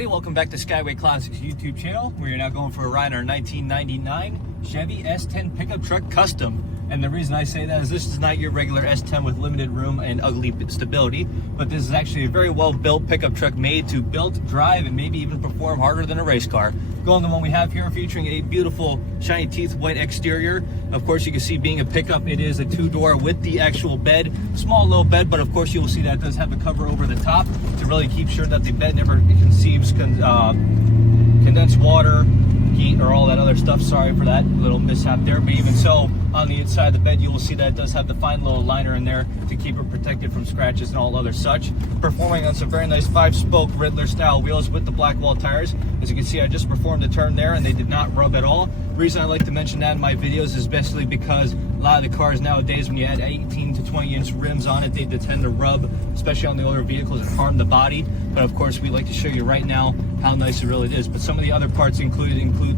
everybody, welcome back to Skyway Classics YouTube channel. We are now going for a ride in our 1999 Chevy S-10 pickup truck custom. And the reason I say that is this is not your regular S-10 with limited room and ugly stability, but this is actually a very well built pickup truck made to build, drive, and maybe even perform harder than a race car. Going to the one we have here, featuring a beautiful shiny teeth white exterior. Of course, you can see being a pickup, it is a two-door with the actual bed, small little bed, but of course you will see that it does have a cover over the top to really keep sure that the bed never conceives condensed water, heat, or all that other stuff. Sorry for that little mishap there, but even so, on the inside of the bed you will see that it does have the fine little liner in there to keep it protected from scratches and all other such. Performing on some very nice 5-spoke Riddler style wheels with the black wall tires. As you can see, I just performed a turn there and they did not rub at all. The reason I like to mention that in my videos is basically because a lot of the cars nowadays, when you add 18 to 20 inch rims on it, they tend to rub, especially on the older vehicles, and harm the body. But of course, we like to show you right now how nice it really is. But some of the other parts include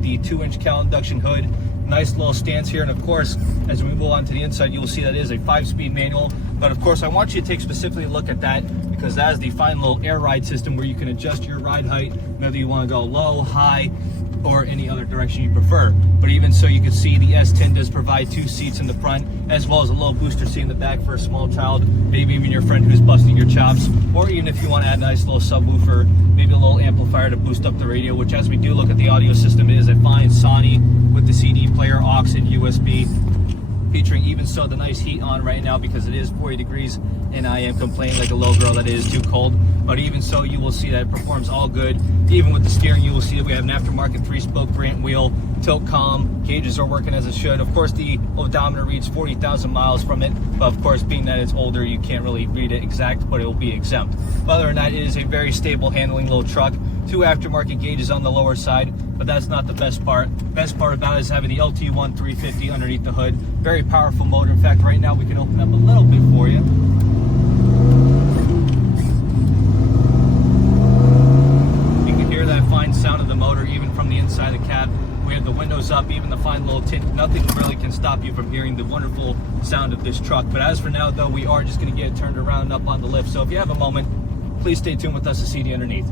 the 2-inch cowl induction hood, nice little stance here, and of course, as we move on to the inside, you will see that it is a 5-speed manual. But of course, I want you to take specifically a look at that, because that is the fine little air ride system where you can adjust your ride height, whether you want to go low, high, or any other direction you prefer. But even so, you can see the S-10 does provide 2 seats in the front, as well as a little booster seat in the back for a small child, maybe even your friend who's busting your chops, or even if you want to add a nice little subwoofer, maybe a little amplifier to boost up the radio, which, as we do look at the audio system, it is a fine Sony with the CD player, aux, and USB. Featuring even so the nice heat on right now because it is 40 degrees and I am complaining like a little girl that it is too cold. But even so, you will see that it performs all good. Even with the steering, you will see that we have an aftermarket 3-spoke Grant wheel, tilt column, gauges are working as it should. Of course, the odometer reads 40,000 miles from it, but of course, being that it's older, you can't really read it exact, but it will be exempt. Other than that, it is a very stable handling little truck. 2 aftermarket gauges on the lower side, but that's not the best part. Best part about it is having the LT1 350 underneath the hood. Very powerful motor. In fact, right now we can open up a little bit for you. You can hear that fine sound of the motor even from the inside of the cab. We have the windows up, even the fine little tint. Nothing really can stop you from hearing the wonderful sound of this truck. But as for now, though, we are just going to get it turned around and up on the lift. So if you have a moment, please stay tuned with us to see the underneath.